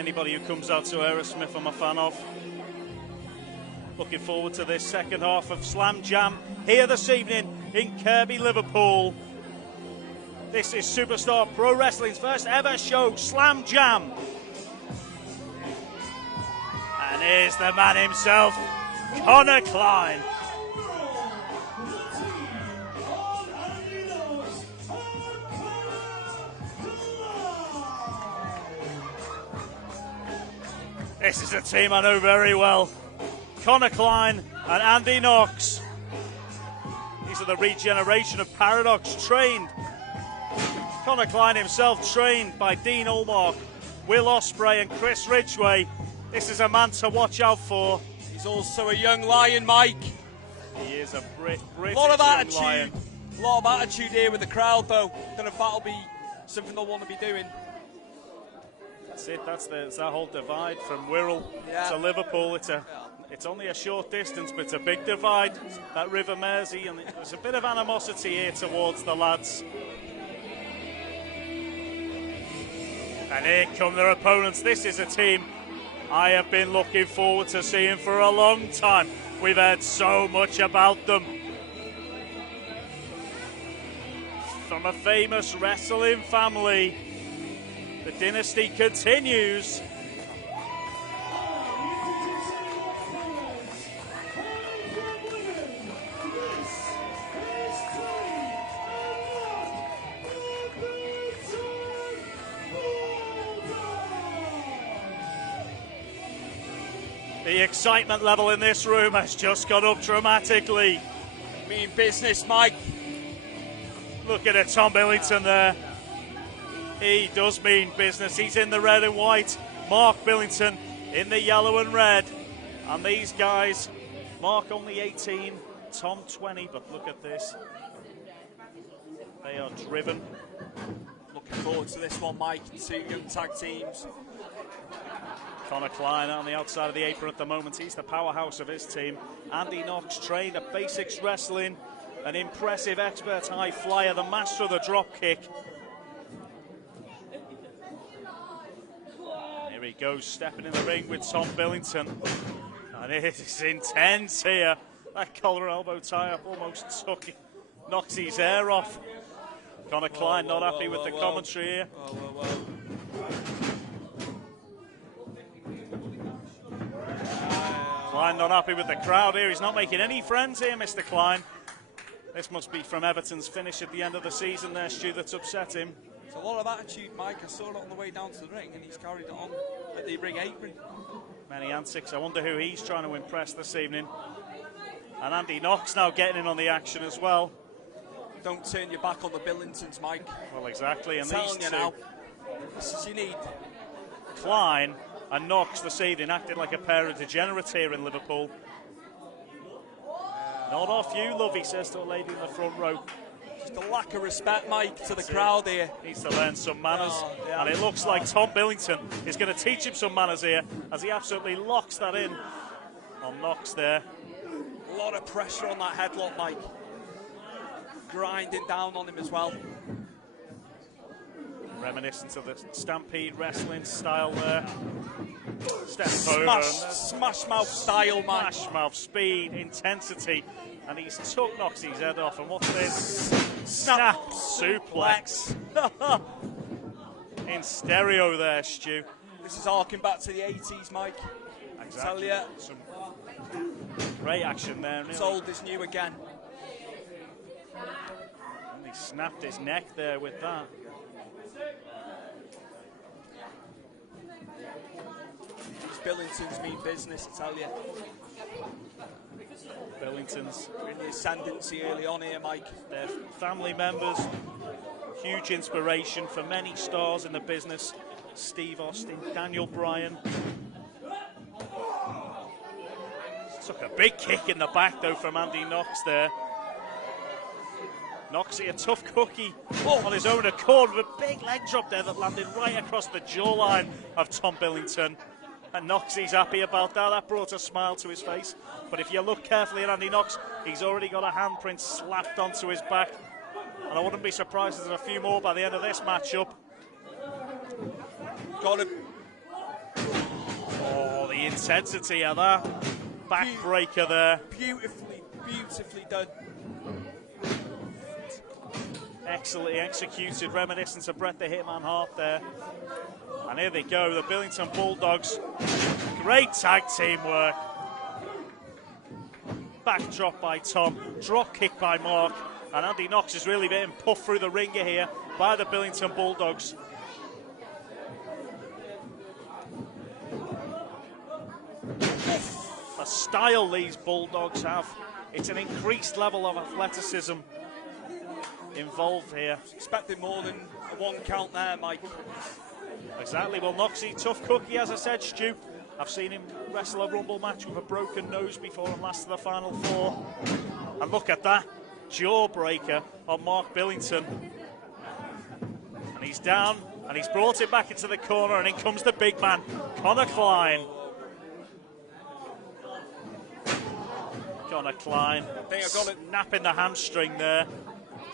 Anybody who comes out to Aerosmith, I'm a fan of. Looking forward to this second half of Slam Jam here this evening in Kirby, Liverpool. This is Superstar Pro Wrestling's first ever show, Slam Jam. And here's the man himself, Clyne. This is a team I know very well. Clyne and Andy Knox. These are the regeneration of Paradox, trained. Clyne himself trained by Dean Allmark, Will Ospreay and Chris Ridgway. This is a man to watch out for. He's also a young lion, Mike. He is a British lot of attitude. lion. A lot of attitude here with the crowd, though. Don't know if that'll be something they'll want to be doing. That's it. That's that whole divide from Wirral to Liverpool. It's only a short distance, but it's a big divide. That River Mersey, and there's a bit of animosity here towards the lads. And here come their opponents. This is a team I have been looking forward to seeing for a long time. We've heard so much about them. From a famous wrestling family, the dynasty continues. The excitement level in this room has just gone up dramatically. Mean business, Mike. Look at it, Tom Billington there. He does mean business. He's in the red and white. Mark Billington in the yellow and red. And these guys, Mark only 18, Tom 20, but look at this. They are driven. Looking forward to this one, Mike. Two young tag teams. Clyne on the outside of the apron at the moment. He's the powerhouse of his team. Andy Knox, trained at basics wrestling, an impressive expert high flyer, the master of the drop kick. Here he goes, stepping in the ring with Tom Billington. And it is intense here. That collar and elbow tie-up almost knocks his hair off. Clyne not happy with the commentary here. Clyne not happy with the crowd here. He's not making any friends here, Mr. Clyne. This must be from Everton's finish at the end of the season there, Stu, that's upset him. It's a lot of attitude, Mike. I saw it on the way down to the ring, and he's carried it on at the ring apron. Many antics. I wonder who he's trying to impress this evening. And Andy Knox now getting in on the action as well. Don't turn your back on the Billingtons, Mike. Well, exactly. And I'm these telling you two, now, this is you need. Clyne and Knox this evening acted like a pair of degenerates here in Liverpool. Not off you, love, he says to a lady in the front row. Just a lack of respect, Mike, to the crowd here. Needs to learn some manners. And it looks like Tom Billington is going to teach him some manners here as he absolutely locks that in on Knox there. A lot of pressure on that headlock, Mike. Grinding down on him as well. Reminiscent of the Stampede wrestling style there. Step over. Smash mouth style, Mike. Smash mouth, speed, intensity. And he's took Knox's head off. And what's this? Snap suplex. In stereo there, Stu. This is harking back to the 80s, Mike. Exactly. I tell you. Some great action there. It's old is new again. And he snapped his neck there with that. Billingtons mean business, I tell you. Billingtons in the ascendancy early on here, Mike. They're family members, huge inspiration for many stars in the business. Steve Austin, Daniel Bryan. Took a big kick in the back though from Andy Knox there. Knoxy, a tough cookie on his own accord with a big leg drop there that landed right across the jawline of Tom Billington. And Knoxy's happy about that. That brought a smile to his face. But if you look carefully at Andy Knox, he's already got a handprint slapped onto his back. And I wouldn't be surprised if there's a few more by the end of this matchup. Got to intensity of that backbreaker there. Beautifully done. Excellently executed, reminiscent of Bret the Hitman Hart there. And here they go, the Billington Bulldogs. Great tag team work. Backdrop by Tom, drop kick by Mark, and Andy Knox is really being puffed through the ringer here by the Billington Bulldogs. The style these Bulldogs have, it's an increased level of athleticism involved here. Expecting more than a 1 count there, Mike. Exactly. Well, Knoxy, tough cookie, as I said, Stu. I've seen him wrestle a Rumble match with a broken nose before and last to the Final 4. And look at that jawbreaker on Mark Billington. And he's down, and he's brought it back into the corner, and in comes the big man, Connor Clyne. Connor Clyne snapping the hamstring there.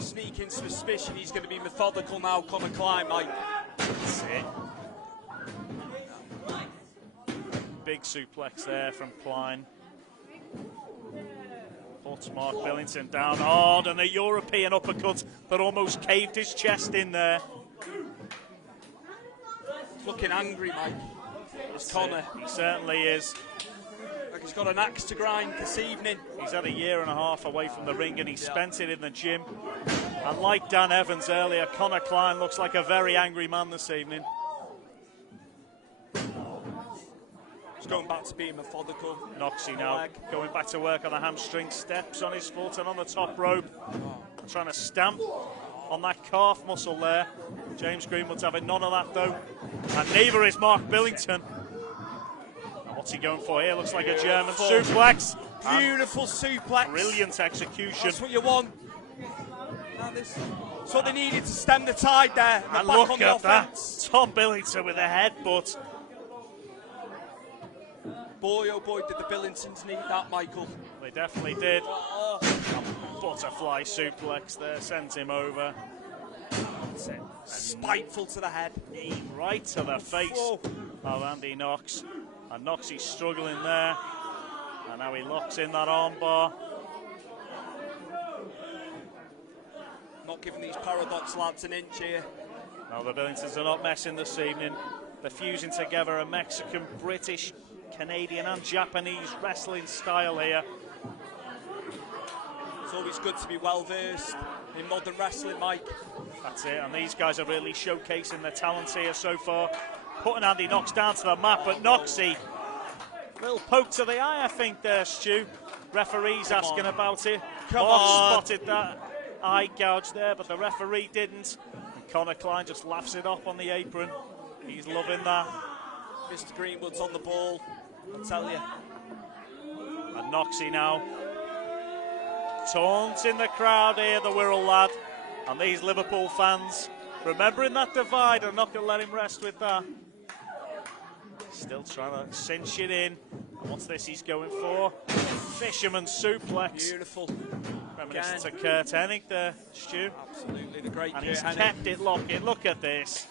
Sneaking suspicion, he's going to be methodical now, Connor Clyne, Mike. That's it. Big suplex there from Clyne. Puts Mark Billington down hard, and a European uppercut that almost caved his chest in there. He's looking angry, Mike. It's Connor. He certainly is. Like he's got an axe to grind this evening. He's had a year and a half away from the ring, and he spent it in the gym. And like Dan Evans earlier, Connor Clyne looks like a very angry man this evening. He's going back to being methodical. Knoxy now going back to work on the hamstring, steps on his foot and on the top rope. Trying to stamp on that calf muscle there. James Greenwood's having none of that though. And neither is Mark Billington. And what's he going for here? Looks like a German suplex. Beautiful suplex. Brilliant execution. That's what you want. That's what they needed to stem the tide there. And look at that. Tom Billington with a headbutt. Boy, oh boy, did the Billingtons need that, Michael. They definitely did. Butterfly suplex there, sent him over. That's it. Spiteful to the head. Knee right to the face of Andy Knox. And Knox, he's struggling there. And now he locks in that armbar. Not giving these Paradox lads an inch here. No, the Billingtons are not messing this evening. They're fusing together a Mexican, British, Canadian and Japanese wrestling style here. It's always good to be well versed in modern wrestling, Mike. That's it, and these guys are really showcasing their talents here so far. Putting Andy Knox down to the mat, but Knoxy, little poke to the eye, I think there, Stu. Referee's asking about it. Mark spotted that eye gouge there, but the referee didn't. And Connor Clyne just laughs it off on the apron. He's loving that. Mr. Greenwood's on the ball, I tell you. And Knoxy now taunting the crowd here, the Wirral lad. And these Liverpool fans, remembering that divide, are not going to let him rest with that. Still trying to cinch it in. And what's this he's going for? Fisherman suplex. Beautiful. Reminiscent to Kurt Hennig there, Stu. Absolutely, the great And Kurt he's Hennig. kept it locking. Look at this.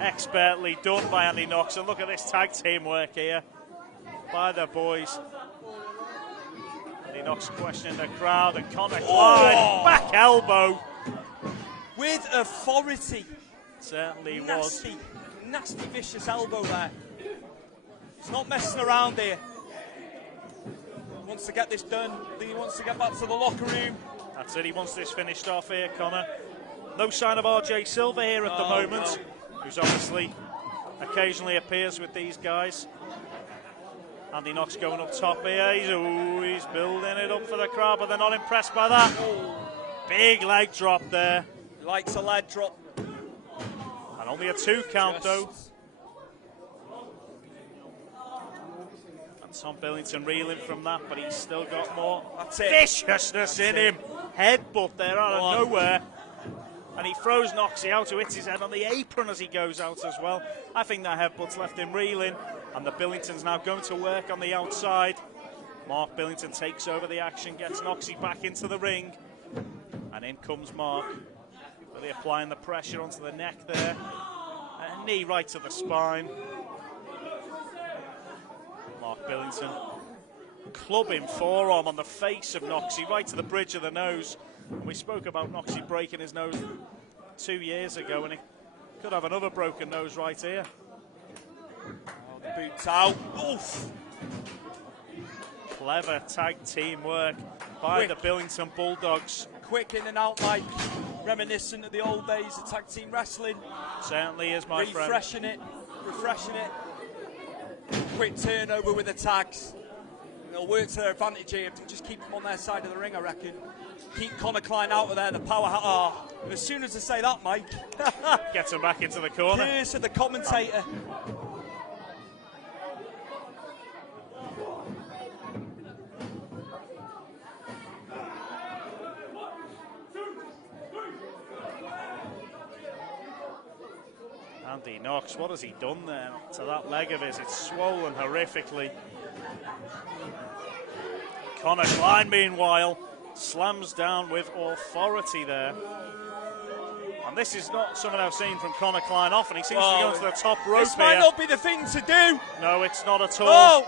Expertly done by Andy Knox. And look at this tag team work here by the boys. Andy Knox questioning the crowd, and Connor Clyne, back elbow. With authority. Certainly Nasty, was. nasty, vicious elbow there. He's not messing around here. He wants to get this done. He wants to get back to the locker room. That's it, he wants this finished off here, Connor. No sign of RJ Silver here at the moment, who's obviously occasionally appears with these guys. Andy Knox going up top here. He's building it up for the crowd, but they're not impressed by that. Big leg drop there. He likes a leg drop. And only a 2 count though. And Tom Billington reeling from that, but he's still got more viciousness in him. Headbutt there out of nowhere. And he throws Knoxy out, who hits his head on the apron as he goes out as well. I think that headbutt's left him reeling. And the Billingtons now going to work on the outside. Mark Billington takes over the action, gets Knoxy back into the ring. And in comes Mark. Really applying the pressure onto the neck there. And a knee right to the spine. Mark Billington clubbing forearm on the face of Knoxy, right to the bridge of the nose. And we spoke about Knoxy breaking his nose 2 years ago, and he could have another broken nose right here. Oh, the boot's out. Oof. Clever tag team work by the Billington Bulldogs. Quick in and out, Mike. Reminiscent of the old days of tag team wrestling. Certainly is, my friend. Refreshing it. Quick turnover with the tags. It'll work to their advantage here if they just keep them on their side of the ring, I reckon. Keep Connor Clyne out of there, the power. And as soon as I say that, Mike, gets him back into the corner. Cheers to the commentator. Andy Knox, what has he done there to that leg of his? It's swollen horrifically. Connor Clyne, meanwhile, slams down with authority there. And this is not something I've seen from Connor Clyne often. He seems to be going to the top rope This might not be the thing to do. No, it's not at all.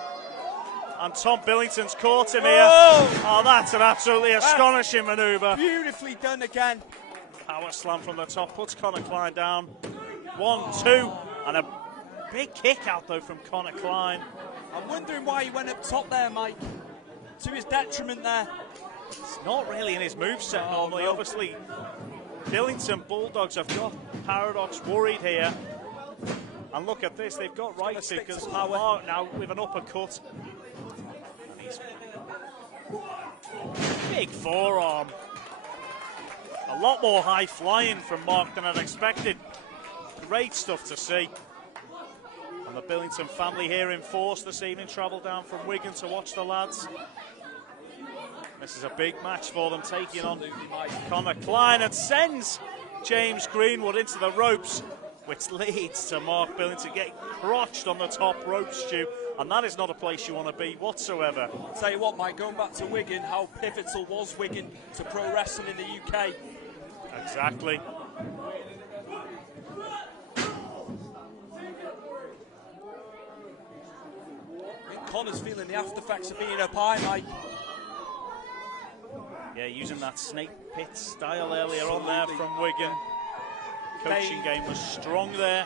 And Tom Billington's caught him here. Oh, that's an absolutely astonishing manoeuvre. Beautifully done again. Power slam from the top puts Connor Clyne down. 1, 2, and a big kick out though from Connor Clyne. I'm wondering why he went up top there, Mike. To his detriment there. It's not really in his moveset normally. No. Obviously, Billington Bulldogs have got Paradox worried here. And look at this, they've got right to, because Mark now with an uppercut. And he's big forearm. A lot more high flying from Mark than I'd expected. Great stuff to see. And the Billington family here in force this evening, travel down from Wigan to watch the lads. This is a big match for them, taking on Connor Clyne, and sends James Greenwood into the ropes, which leads to Mark Billington getting crotched on the top rope, Stu, and that is not a place you want to be whatsoever. I'll tell you what, Mike, going back to Wigan, how pivotal was Wigan to pro wrestling in the UK? Exactly. Connor's feeling the after effects of being up high, Mike. Yeah, using that snake pit style earlier on there from Wigan. Coaching game was strong there.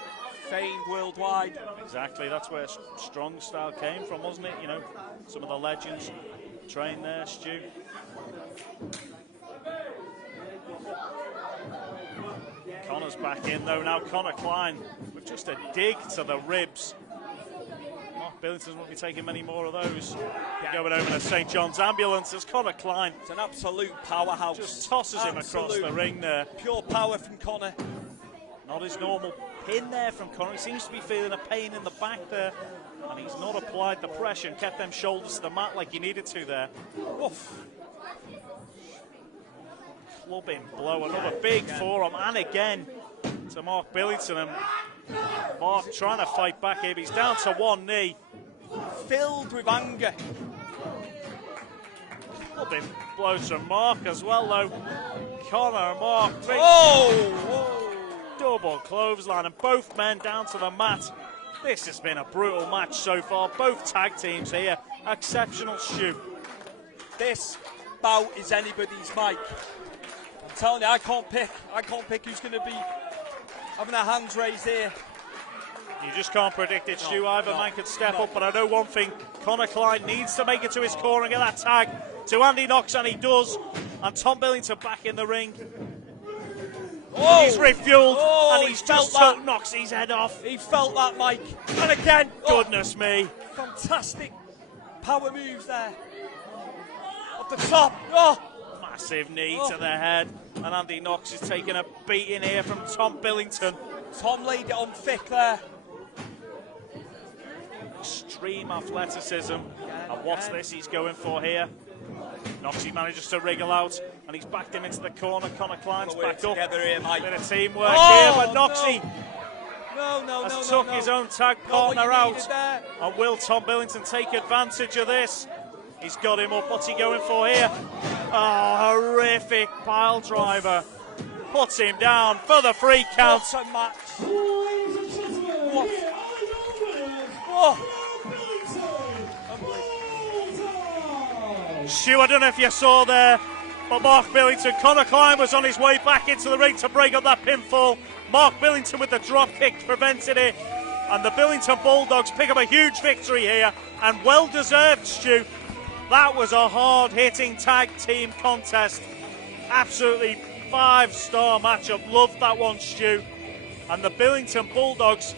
Famed worldwide. Exactly, that's where strong style came from, wasn't it? You know, some of the legends trained there, Stu. Connor's back in though now. Connor Clyne with just a dig to the ribs. Billington won't be taking many more of those. Going over to St. John's Ambulance as Connor Clyne. It's an absolute powerhouse. Just tosses him across the ring there. Pure power from Connor. Not his normal pin there from Connor. He seems to be feeling a pain in the back there. And he's not applied the pressure and kept them shoulders to the mat like he needed to there. Oof. Clubbing blow, another big forearm, and again to Mark Billington. And Mark trying to fight back here, but he's down to one knee. Filled with anger. Clubbing blows from Mark as well though. Connor and Mark. Whoa! Double clothesline, and both men down to the mat. This has been a brutal match so far. Both tag teams here, exceptional, Stu. This bout is anybody's, Mike. I'm telling you, I can't pick who's going to be having their hands raised here. You just can't predict it, Stu. Either man could step up, but I know one thing. Connor Clyne needs to make it to his corner and get that tag to Andy Knox, and he does. And Tom Billington back in the ring. Oh, he's refueled, and he's just took Knox's head off. He felt that, Mike. And again, goodness me. Fantastic power moves there. Off the top. Massive knee to the head. And Andy Knox is taking a beating here from Tom Billington. Tom laid it on thick there. Extreme athleticism. And what's this he's going for here? Knoxy manages to wriggle out, and he's backed him into the corner. Connor Clyne's back up. Here, Mike. Bit of teamwork here, but Knoxy has took his own tag partner out. And will Tom Billington take advantage of this? He's got him up. What's he going for here? Oh, horrific pile driver. Puts him down for the free count. What a match. Stu, I don't know if you saw there, but Mark Billington, Connor Clyne was on his way back into the ring to break up that pinfall. Mark Billington with the drop kick prevented it, and the Billington Bulldogs pick up a huge victory here, and well deserved, Stu. That was a hard-hitting tag team contest. Absolutely 5-star matchup. Loved that one, Stu. And the Billington Bulldogs